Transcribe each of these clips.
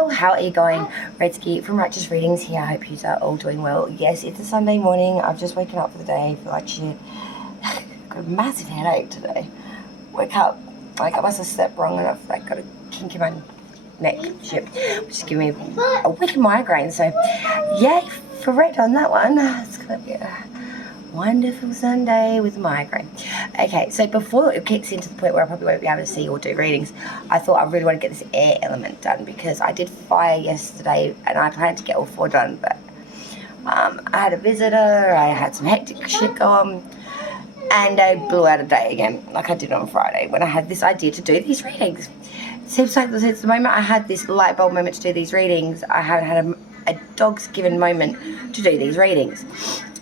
Hello, how are you going? Redsky from Righteous Readings here. I hope you are all doing well. Yes, it's a Sunday morning. I've just woken up for the day. I feel like shit. Got a massive headache today. Woke up, like I must have slept wrong and I've like got a kink in my neck, shit, which is giving me a wicked migraine. So, yay for red on that one. It's gonna be a wonderful Sunday with a migraine. Okay, so before it kicks into the point where I probably won't be able to see or do readings, I thought I really want to get this air element done because I did fire yesterday and I planned to get all 4 done, but I had a visitor, I had some hectic shit go on, and I blew out a day again, like I did on Friday when I had this idea to do these readings. It seems like since the moment I had this light bulb moment to do these readings, I haven't had a dog's given moment to do these readings.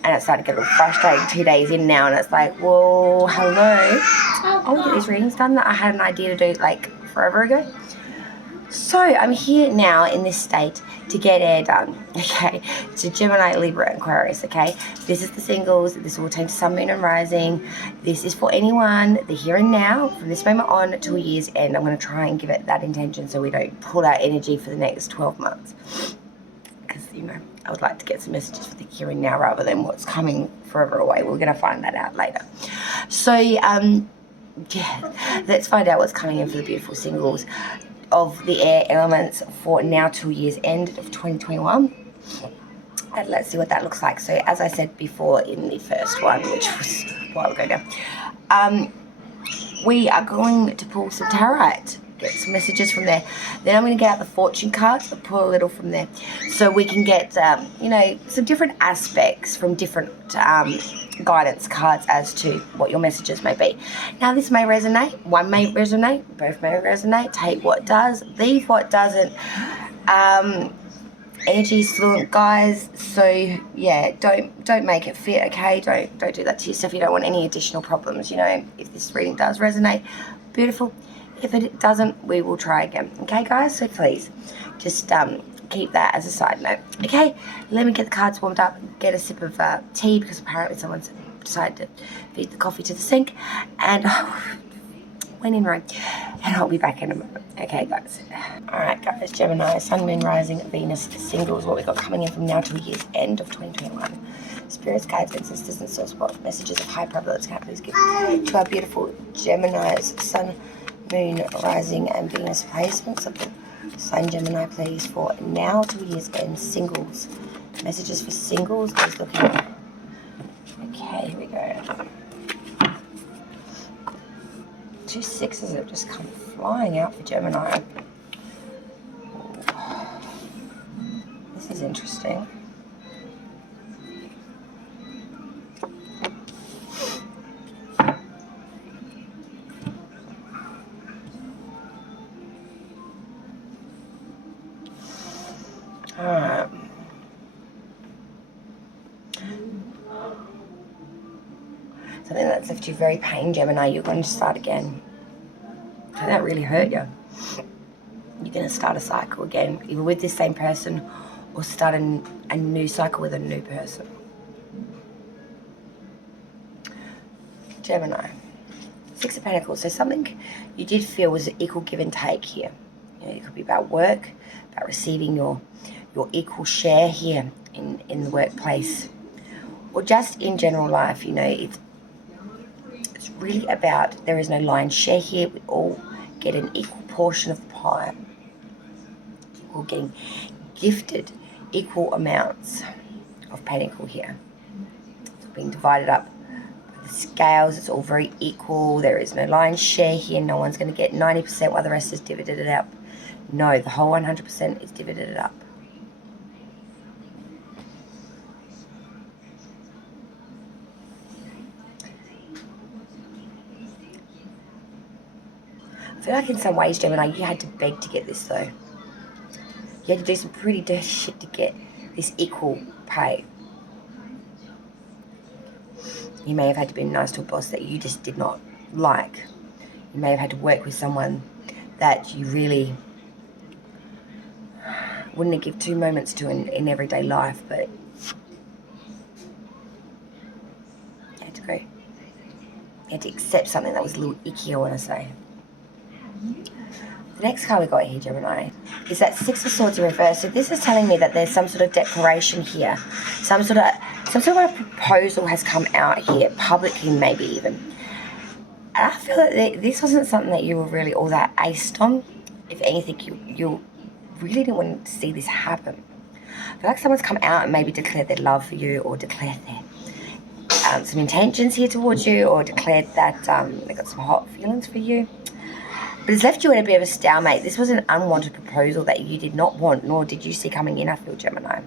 And it's starting to get a little frustrating 2 days in now, and it's like, whoa, hello. I want to get these readings done that I had an idea to do like forever ago. So I'm here now in this state to get air done, okay? So Gemini, Libra, Aquarius, okay? This is the singles. This will pertain to Sun, Moon, and Rising. This is for anyone, the here and now, from this moment on to a year's end. I'm going to try and give it that intention so we don't pull out energy for the next 12 months. Because, you know, I would like to get some messages for the here and now rather than what's coming forever away. We're going to find that out later. So, yeah, let's find out what's coming in for the beautiful singles of the air elements for now till year's end of 2021. And let's see what that looks like. So, as I said before in the first one, which was a while ago now, we are going to pull some tarot. Get some messages from there. Then I'm going to get out the fortune cards and pull a little from there, so we can get you know, some different aspects from different guidance cards as to what your messages may be. Now this may resonate, one may resonate, both may resonate. Take what does, leave what doesn't. Energy is fluent, guys, so yeah, don't make it fit, okay? Don't do that to yourself. You don't want any additional problems. You know, if this reading does resonate, beautiful. If it doesn't, we will try again. Okay, guys? So please, just keep that as a side note. Okay? Let me get the cards warmed up, get a sip of tea, because apparently someone's decided to feed the coffee to the sink. And went in wrong. And I'll be back in a moment. Okay, guys? Alright, guys. Gemini, Sun, Moon, Rising, Venus, singles. What we got coming in from now to the year's end of 2021. Spirits, guides, ancestors, and source what messages of high prevalence can I please give to our beautiful Geminis, Sun, Moon, Rising, and Venus placements of the sign Gemini, please, for now to year's end. Singles. Messages for singles. Who's looking? Okay, here we go. 2 6s have just come flying out for Gemini. This is interesting. Alright. Something that's left you very pained, Gemini, you're going to start again. Can that really hurt you? You're going to start a cycle again, either with this same person or start a new cycle with a new person. Gemini. 6 of Pentacles. So something you did feel was an equal give and take here. You know, it could be about work, about receiving your equal share here in the workplace, or just in general life. You know, it's really about, there is no lion's share here. We all get an equal portion of the pie. We're getting gifted equal amounts of Pentacle here. It's being divided up by the scales. It's all very equal. There is no lion's share here. No one's going to get 90% while the rest is divided up. No, the whole 100% is divided up. I feel like in some ways, Gemini, you had to beg to get this, though. You had to do some pretty dirty shit to get this equal pay. You may have had to be nice to a boss that you just did not like. You may have had to work with someone that you really wouldn't give 2 moments to in everyday life, but you had to go. You had to accept something that was a little icky, I want to say. The next card we got here, Gemini, is that Six of Swords in reverse. So this is telling me that there's some sort of declaration here. Some sort of proposal has come out here, publicly maybe even. And I feel that this wasn't something that you were really all that aced on. If anything, you really didn't want to see this happen. I feel like someone's come out and maybe declared their love for you, or declared their some intentions here towards you, or declared that they got some hot feelings for you. But it's left you at a bit of a stalemate. This was an unwanted proposal that you did not want, nor did you see coming in, I feel, Gemini.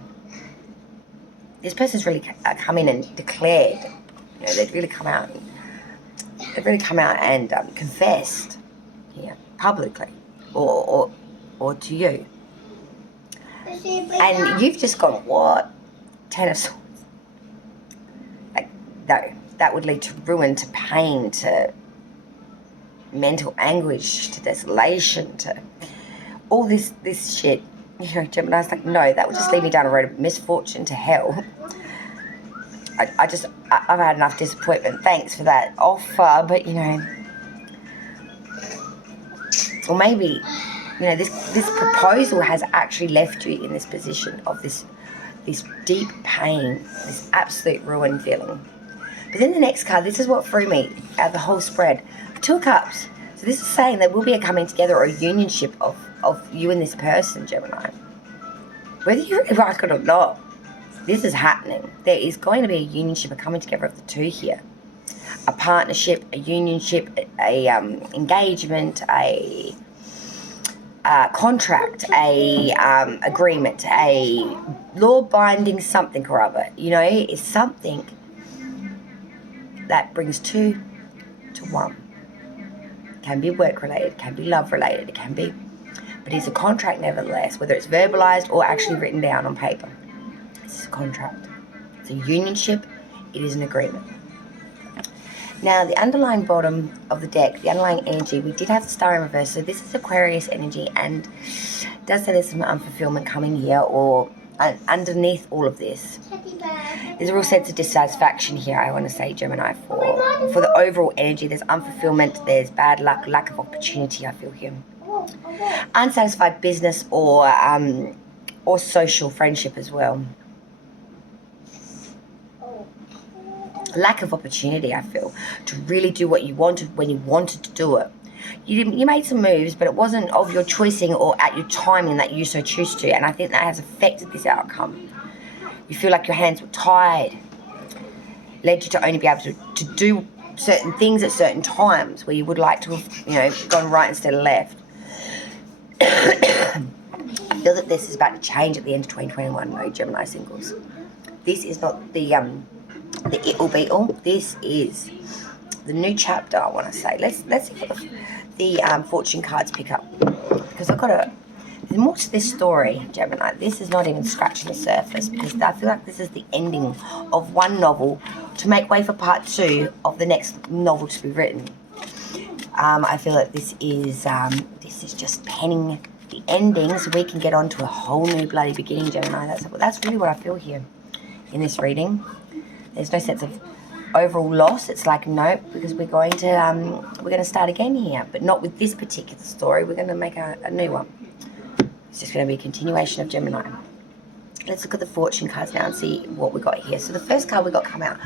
This person's really come in and declared, you know, they've really come out and confessed here publicly, or to you. And you've just gone, what? 10 of Swords. Like, no, that would lead to ruin, to pain, to mental anguish, to desolation, to all this shit. You know, Gemini's like, no, that would just lead me down a road of misfortune to hell. I've had enough disappointment. Thanks for that offer, but you know, or maybe, you know, this proposal has actually left you in this position of this deep pain, this absolute ruin feeling. But then the next card, this is what threw me out of the whole spread. 2 of Cups. So this is saying there will be a coming together or a unionship of you and this person, Gemini. Whether you like it or not, this is happening. There is going to be a unionship, a coming together of the two here. A partnership, a unionship, a engagement, a contract, a agreement, a law-binding something or other. You know, it's something that brings 2 to 1. It can be work-related, it can be love-related, it can be... But it's a contract nevertheless, whether it's verbalized or actually written down on paper. It's a contract. It's a unionship. It is an agreement. Now, the underlying bottom of the deck, the underlying energy, we did have the Star in reverse. So this is Aquarius energy, and it does say there's some unfulfillment coming here, or underneath all of this. There's a real sense of dissatisfaction here, I want to say, Gemini, for the overall energy. There's unfulfillment, there's bad luck, lack of opportunity, I feel here. Unsatisfied business or social friendship as well. Lack of opportunity, I feel, to really do what you wanted when you wanted to do it. You made some moves, but it wasn't of your choosing or at your timing that you so choose to, and I think that has affected this outcome. You feel like your hands were tied, led you to only be able to do certain things at certain times where you would like to have, you know, gone right instead of left. I feel that this is about to change at the end of 2021, no, Gemini singles. This is not the it will be all. This is the new chapter, I want to say. Let's see what the fortune cards pick up, because there's more to this story, Gemini. This is not even scratching the surface, because I feel like this is the ending of one novel to make way for part 2 of the next novel to be written. I feel that this is just penning the ending so we can get on to a whole new bloody beginning, Gemini. That's really what I feel here in this reading. There's no sense of overall loss. It's like, nope, because we're going to start again here, but not with this particular story. We're going to make a new one. It's just going to be a continuation of Gemini. Let's look at the fortune cards now and see what we got here. So the first card we got come out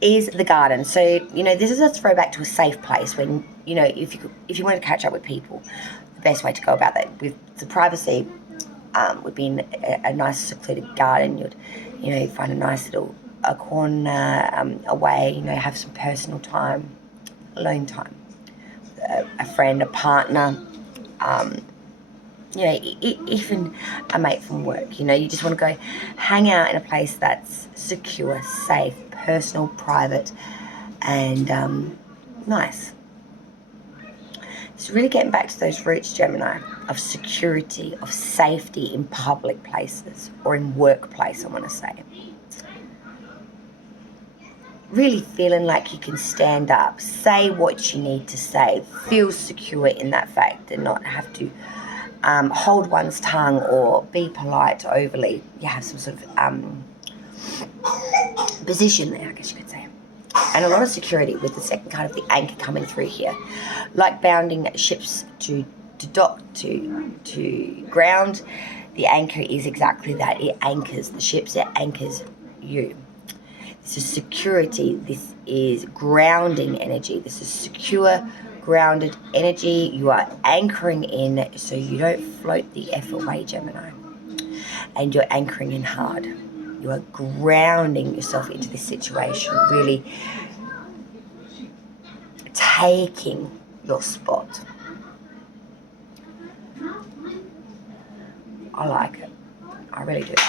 is the Garden. So, you know, this is a throwback to a safe place when, you know, if you wanted to catch up with people, the best way to go about that with the privacy would be in a nice secluded garden. You'd, you know, find a nice little corner away, you know, have some personal time, alone time, a friend, a partner, you know, even a mate from work. You know, you just want to go hang out in a place that's secure, safe, personal, private, and nice. It's really getting back to those roots, Gemini, of security, of safety in public places or in workplace, I want to say. Really feeling like you can stand up, say what you need to say, feel secure in that fact, and not have to hold one's tongue or be polite overly. You have some sort of position there, I guess you could say. And a lot of security with the second card of the anchor coming through here. Like bounding ships to to ground. The anchor is exactly that. It anchors the ships, it anchors you. This is security. This is grounding energy. This is secure, grounded energy. You are anchoring in so you don't float the F away, Gemini. And you're anchoring in hard. You are grounding yourself into this situation, really taking your spot. I like it. I really do like it.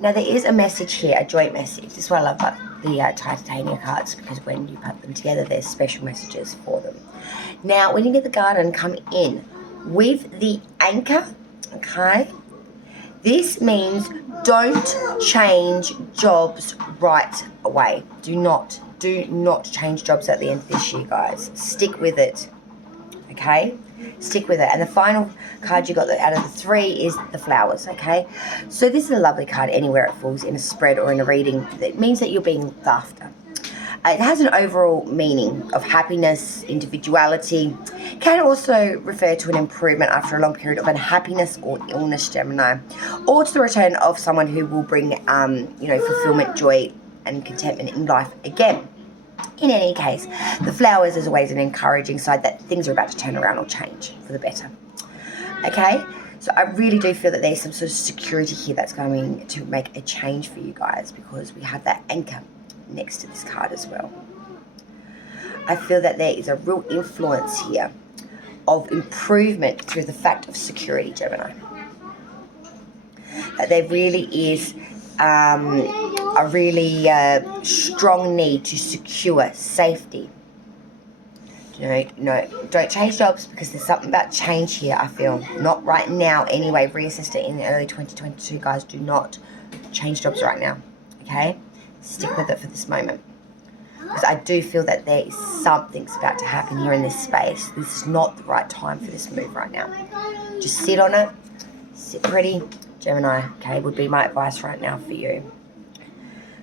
Now there is a message here, a joint message. This is what I love about the Titania cards, because when you put them together, there's special messages for them. Now, when you get the garden come in with the anchor, okay, this means don't change jobs right away. Do not change jobs at the end of this year, guys. Stick with it, okay? Stick with it. And the final card you got out of the three is the flowers, okay? So this is a lovely card anywhere it falls, in a spread or in a reading. It means that you're being looked after. It has an overall meaning of happiness, individuality. Can also refer to an improvement after a long period of unhappiness or illness, Gemini. Or to the return of someone who will bring, fulfillment, joy, and contentment in life again. In any case, the flowers is always an encouraging side that things are about to turn around or change for the better. Okay? So I really do feel that there's some sort of security here that's going to make a change for you guys, because we have that anchor next to this card as well. I feel that there is a real influence here of improvement through the fact of security, Gemini. That there really is a really strong need to secure safety. Don't change jobs, because there's something about change here, I feel. Not right now anyway. Reassess it in early 2022, guys. Do not change jobs right now, okay? Stick with it for this moment. Because I do feel that there is something's about to happen here in this space. This is not the right time for this move right now. Just sit on it. Sit pretty. Gemini, okay, would be my advice right now for you.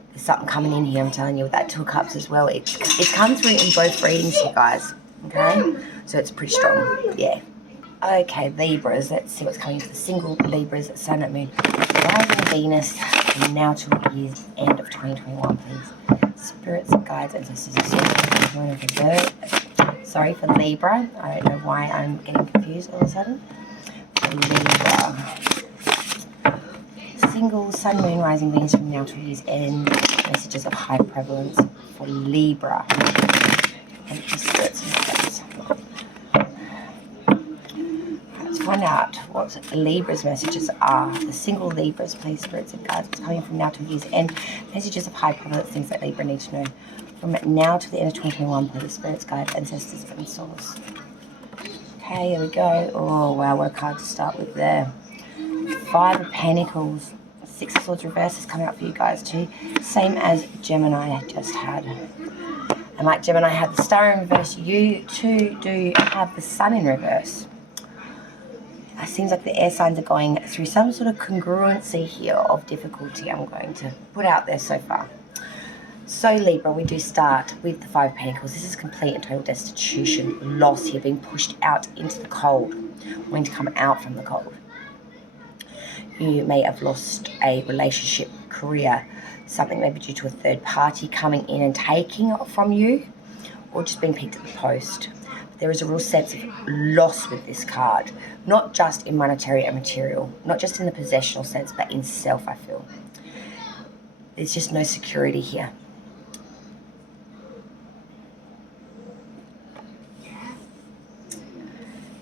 There's something coming in here, I'm telling you, with that Two of Cups as well. It comes through in both readings, you guys, okay? So it's pretty strong, yeah. Okay, Libras, let's see what's coming for the single Libras, Sun and Moon. Rising Venus, from now to the year's end of 2021, please. Spirits, guides, ancestors, sorry for Libra. I don't know why I'm getting confused all of a sudden. Libra. Single Sun, Moon, Rising Venus from now to year's end. Messages of high prevalence for Libra. And spirits and guides. Let's find out what Libra's messages are. The single Libras, please, spirits and guides. What's coming from now to year's end. Messages of high prevalence, things that Libra need to know. From now to the end of 2021, please, spirits, guides, ancestors, and souls. Okay, here we go. Oh, wow, what a card to start with there. 5 of Pentacles. 6 of Swords reverse is coming up for you guys too. Same as Gemini just had. And like Gemini had the Star in reverse, you too do have the Sun in reverse. It seems like the air signs are going through some sort of congruency here of difficulty, I'm going to put out there so far. So Libra, we do start with the 5 of Pentacles. This is complete and total destitution, loss here, being pushed out into the cold, wanting to come out from the cold. You may have lost a relationship, career, something maybe due to a third party coming in and taking from you, or just being picked at the post. There is a real sense of loss with this card, not just in monetary and material, not just in the possessional sense, but in self, I feel. There's just no security here.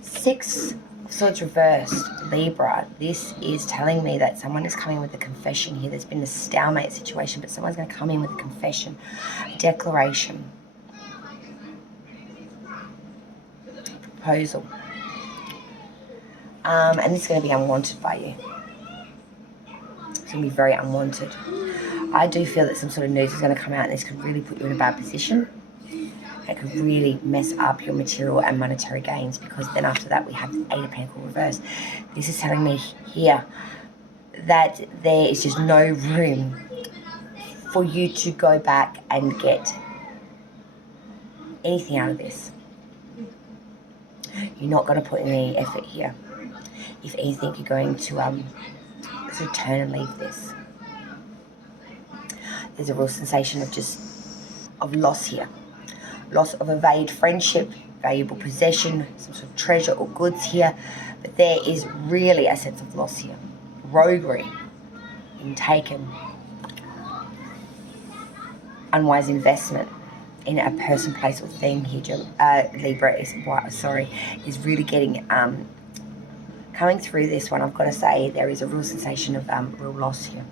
Six Swords reversed, Libra. This is telling me that someone is coming with a confession here. There's been a stalemate situation, but someone's going to come in with a confession, a declaration, proposal. And this is going to be unwanted by you. It's going to be very unwanted. I do feel that some sort of news is going to come out, and this could really put you in a bad position. It could really mess up your material and monetary gains, because then after that we have the 8 of Pentacle reverse. This is telling me here that there is just no room for you to go back and get anything out of this. You're not going to put in any effort here. If anything, you're going to sort of turn and leave this. There's a real sensation of loss here. Loss of a valued friendship, valuable possession, some sort of treasure or goods here. But there is really a sense of loss here. Roguery, being taken. Unwise investment in a person, place, or thing here. Libra is really getting coming through this one. I've got to say there is a real sensation of real loss here.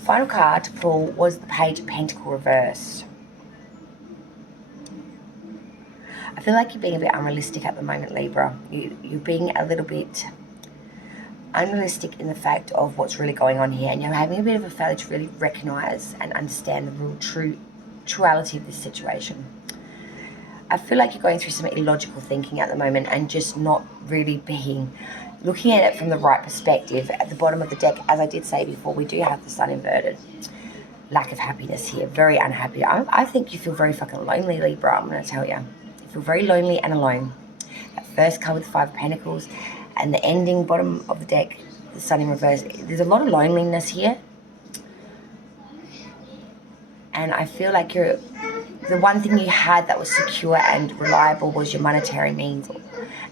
Final card to pull was the Page of Pentacle reversed. I feel like you're being a bit unrealistic at the moment, Libra. You're being a little bit unrealistic in the fact of what's really going on here, and you're having a bit of a failure to really recognise and understand the real truality of this situation. I feel like you're going through some illogical thinking at the moment and just not really looking at it from the right perspective. At the bottom of the deck, as I did say before, we do have the Sun inverted. Lack of happiness here, very unhappy. I think you feel very fucking lonely, Libra, I'm going to tell you. You feel very lonely and alone. That first card with the Five of Pentacles and the ending bottom of the deck, the Sun in reverse. There's a lot of loneliness here. And I feel like the one thing you had that was secure and reliable was your monetary means.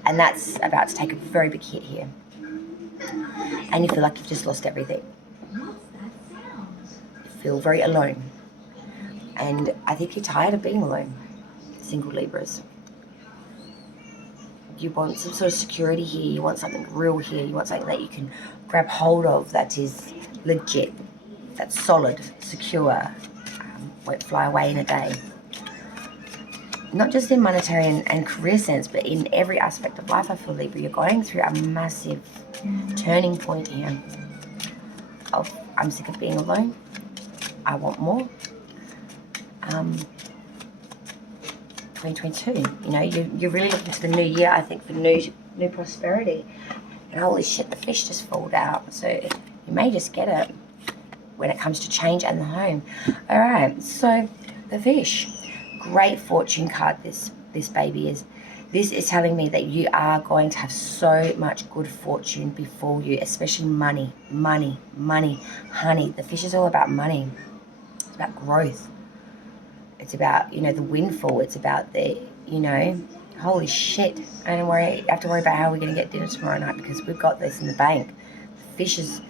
And that's about to take a very big hit here. And you feel like you've just lost everything. You feel very alone. And I think you're tired of being alone, single Libras. You want some sort of security here. You want something real here. You want something that you can grab hold of that is legit, that's solid, secure, won't fly away in a day. Not just in monetary and career sense, but in every aspect of life, I feel, Libra, you're going through a massive turning point here of, I'm sick of being alone. I want more. 2022, you know, you're really looking to the new year, I think, for new prosperity. And holy shit, the fish just folded out. So you may just get it when it comes to change and the home. All right, so the fish. Great fortune card, this baby is. This is telling me that you are going to have so much good fortune before you, especially money, honey. The fish is all about money. It's about growth. It's about, you know, the windfall. It's about the, you know, holy shit. I don't have to worry about how we're going to get dinner tomorrow night because we've got this in the bank. The fish is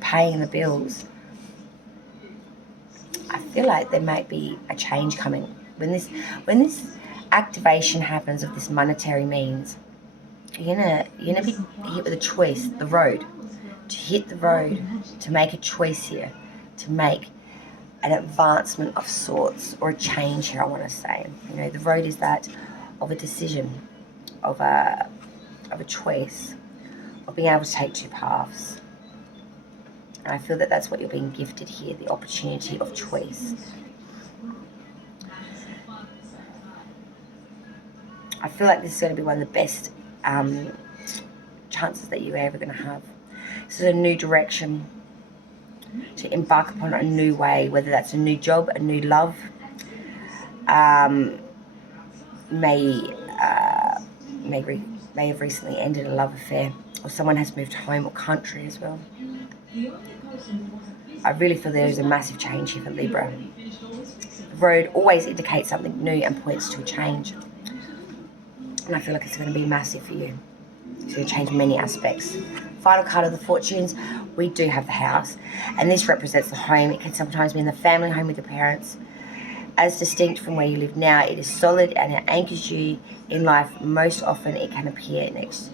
paying the bills. I feel like there might be a change coming. When this activation happens of this monetary means, you're gonna be hit with a choice, the road. To hit the road, to make a choice here, to make an advancement of sorts, or a change here, I want to say. You know, the road is that of a decision, of a choice, of being able to take two paths. And I feel that that's what you're being gifted here, the opportunity of choice. I feel like this is going to be one of the best chances that you're ever going to have. This is a new direction to embark upon, a new way, whether that's a new job, a new love, may have recently ended a love affair, or someone has moved home or country as well. I really feel there is a massive change here for Libra. The road always indicates something new and points to a change. And I feel like it's going to be massive for you. It's going to change many aspects. Final card of the fortunes, we do have the house. And this represents the home. It can sometimes be in the family home with your parents. As distinct from where you live now, it is solid and it anchors you in life. Most often it can appear next.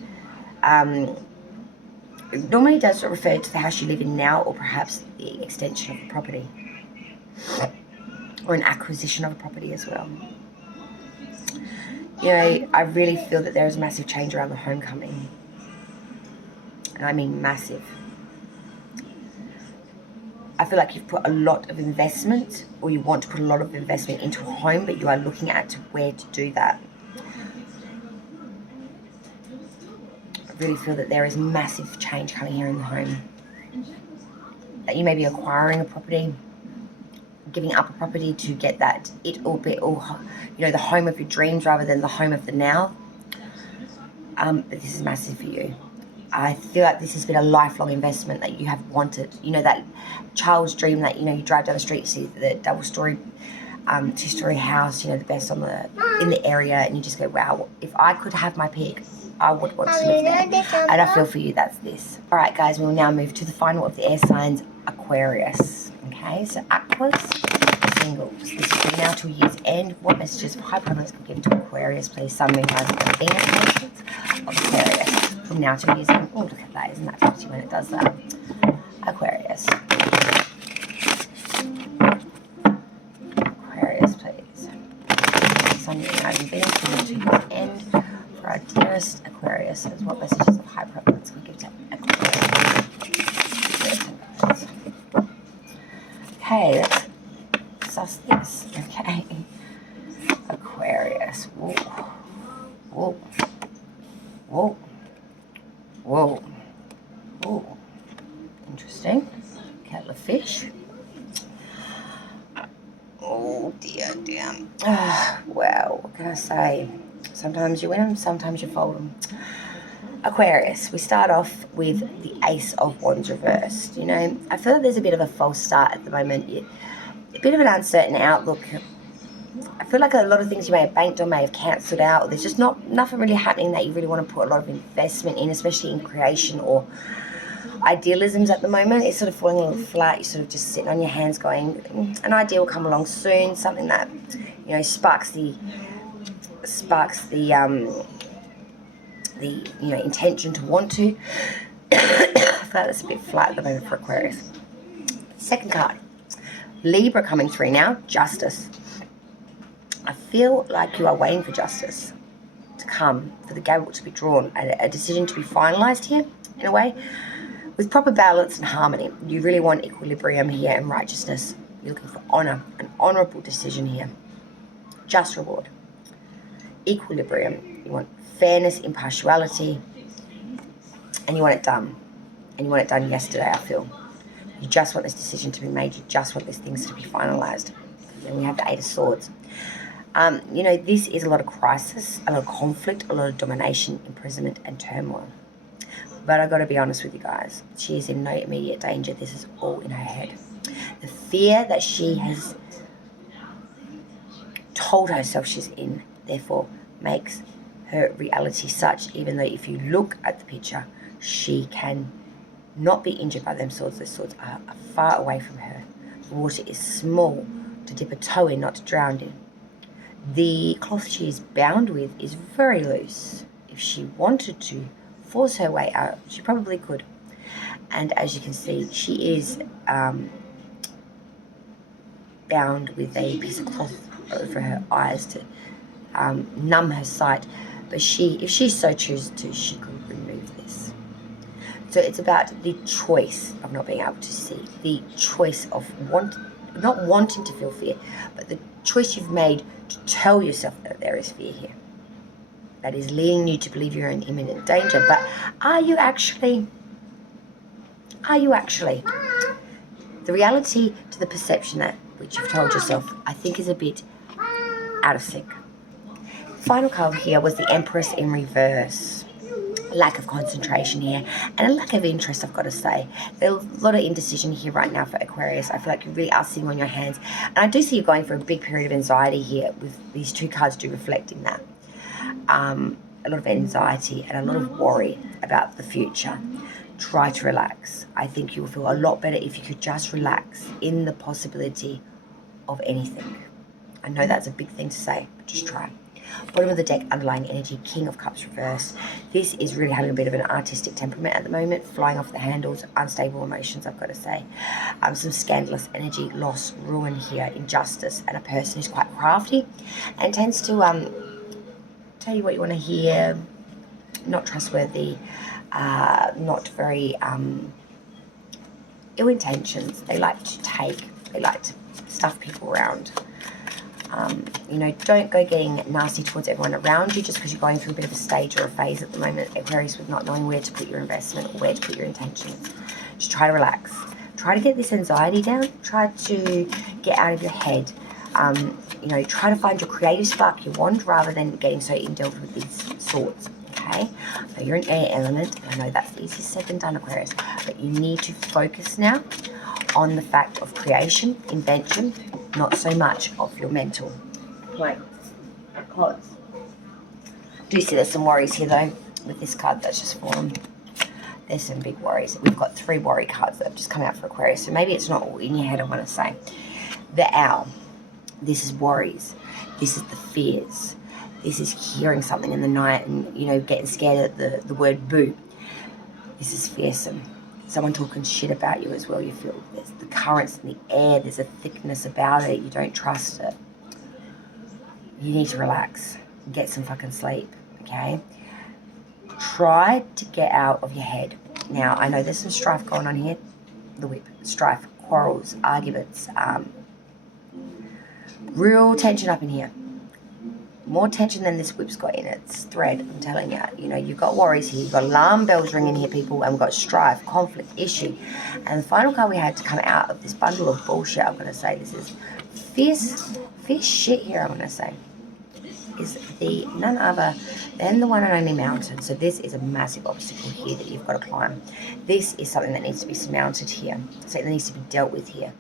It normally does refer to the house you live in now, or perhaps the extension of the property. Or an acquisition of a property as well. You know, I really feel that there is a massive change around the homecoming. And I mean massive. I feel like you've put a lot of investment, or you want to put a lot of investment into a home, but you are looking at where to do that. I really feel that there is massive change coming here in the home. That you may be acquiring a property, giving up a property to get that the home of your dreams rather than the home of the now. But this is massive for you. I feel like this has been a lifelong investment that you have wanted. You know, that child's dream that, you know, you drive down the street, see the double-story, two-story house, you know, the best in the area, and you just go, wow, if I could have my pick, I would want to live there. And I feel for you, that's this. All right, guys, we will now move to the final of the air signs, Aquarius. Okay, so Aquas, singles. This is from now till year's end. What messages for high prevalence can give to Aquarius, please? Sun, Moon, Rising, and Venus connections of Aquarius. From now to year's end. Oh, look at that. Isn't that pretty when it does that? Aquarius. Aquarius, please. Sun, Moon, Rising, Venus, from now to year's end. For our dearest Aquarius, says what messages of high prevalence can give to Aquarius? Okay, let's suss this. Okay. Aquarius. Whoa. Whoa. Whoa. Whoa. Whoa. Interesting. Kettle of fish. Oh dear. Well, what can I say? Sometimes you win them, sometimes you fold them. Aquarius, we start off with the Ace of Wands reversed. You know, I feel like there's a bit of a false start at the moment. A bit of an uncertain outlook. I feel like a lot of things you may have banked on may have cancelled out. There's just nothing really happening that you really want to put a lot of investment in, especially in creation or idealisms at the moment. It's sort of falling a little flat. You're sort of just sitting on your hands going, an idea will come along soon, something that, you know, sparks the you know, intention to want to. I feel like that's a bit flat at the moment for Aquarius. Second card, Libra coming through now, Justice. I feel like you are waiting for justice to come, for the gavel to be drawn, a decision to be finalised here, in a way, with proper balance and harmony. You really want equilibrium here and righteousness. You're looking for honour, an honourable decision here. Just reward. Equilibrium. You want fairness, impartiality, and you want it done. And you want it done yesterday, I feel. You just want this decision to be made. You just want these things to be finalised. Then we have the Eight of Swords. You know, this is a lot of crisis, a lot of conflict, a lot of domination, imprisonment, and turmoil. But I've got to be honest with you guys. She is in no immediate danger. This is all in her head. The fear that she has told herself she's in, therefore, makes her reality such, even though if you look at the picture, she can not be injured by them swords. Those swords are far away from her. The water is small to dip a toe in, not to drown in. The cloth she is bound with is very loose. If she wanted to force her way out, she probably could. And as you can see, she is bound with a piece of cloth over her eyes to numb her sight. But if she so chooses to, she could remove this. So it's about the choice of not being able to see, the choice of not wanting to feel fear, but the choice you've made to tell yourself that there is fear here. That is leading you to believe you're in imminent danger. But are you actually? The reality to the perception that which you've told yourself, I think, is a bit out of sync. Final card here was the Empress in reverse. Lack of concentration here and a lack of interest, I've got to say. There's a lot of indecision here right now for Aquarius. I feel like you really are sitting on your hands, and I do see you going for a big period of anxiety here, with these two cards do reflecting that. A lot of anxiety and a lot of worry about the future. Try to relax. I think you will feel a lot better if you could just relax in the possibility of anything. I know that's a big thing to say, but just try. Bottom of the deck, underlying energy, King of Cups reversed. This is really having a bit of an artistic temperament at the moment, flying off the handles, unstable emotions, I've got to say. Some scandalous energy, loss, ruin here, injustice, and a person who's quite crafty and tends to tell you what you want to hear, not trustworthy, not very ill intentions. They like to stuff people around. You know, don't go getting nasty towards everyone around you just because you're going through a bit of a stage or a phase at the moment, Aquarius, with not knowing where to put your investment or where to put your intentions. Just try to relax. Try to get this anxiety down. Try to get out of your head. You know, try to find your creative spark you want rather than getting so indulged with these swords. okay? So you're an air element. I know that's easier said than done, Aquarius, but you need to focus now on the fact of creation, invention, not so much of your mental. Right, cards. Do you see there's some worries here, though, with this card that's just fallen? There's some big worries. We've got 3 worry cards that have just come out for Aquarius, so maybe it's not all in your head, I want to say. The owl. This is worries. This is the fears. This is hearing something in the night and, you know, getting scared at the word boo. This is fearsome. Someone talking shit about you as well. You feel there's the currents in the air. There's a thickness about it. You don't trust it. You need to relax. Get some fucking sleep, okay? Try to get out of your head. Now, I know there's some strife going on here. The whip. Strife, quarrels, arguments. Real tension up in here. More tension than this whip's got in its thread, I'm telling you. You know, you've got worries here. You've got alarm bells ringing here, people. And we've got strife, conflict, issue. And the final card we had to come out of this bundle of bullshit, I'm going to say, this is fierce shit here, I'm going to say, is the none other than the one and only mountain. So this is a massive obstacle here that you've got to climb. This is something that needs to be surmounted here. Something that needs to be dealt with here.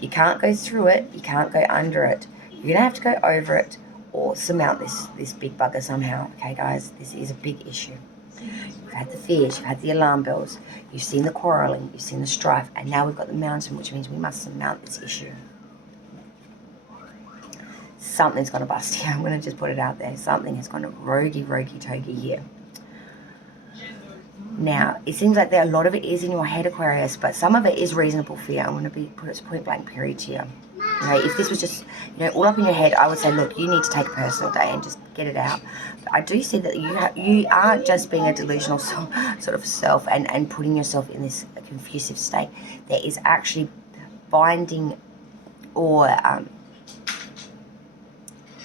You can't go through it. You can't go under it. You're going to have to go over it or surmount this big bugger somehow. Okay, guys? This is a big issue. You've had the fears. You've had the alarm bells. You've seen the quarrelling. You've seen the strife. And now we've got the mountain, which means we must surmount this issue. Something's going to bust here. I'm going to just put it out there. Something has gone roguey here. Now, it seems like a lot of it is in your head, Aquarius, but some of it is reasonable fear. I'm going to put it point blank period here. Okay, if this was just, you know, all up in your head, I would say, look, you need to take a personal day and just get it out. But I do see that you aren't just being a delusional sort of self and putting yourself in this confusive state. There is actually binding or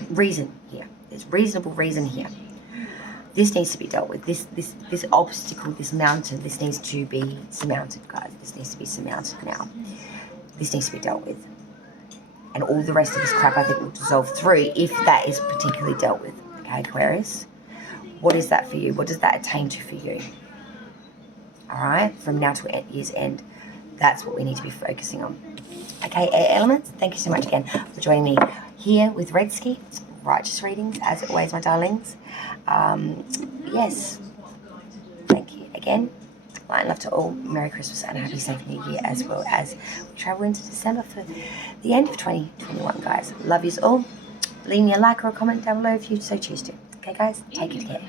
reason here. There's reasonable reason here. This needs to be dealt with. This obstacle, this mountain, this needs to be surmounted, guys. This needs to be surmounted now. This needs to be dealt with. And all the rest of this crap, I think, will dissolve through if that is particularly dealt with. Okay, Aquarius? What is that for you? What does that attain to for you? All right? From now to year's end, that's what we need to be focusing on. Okay, air elements, thank you so much again for joining me here with Redsky. Righteous readings, as always, my darlings. Yes, thank you again. Light and love to all. Merry Christmas and a happy safe New Year, as well as we travel into December for the end of 2021, guys. Love yous all. Leave me a like or a comment down below if you so choose to. Okay, guys, take it care.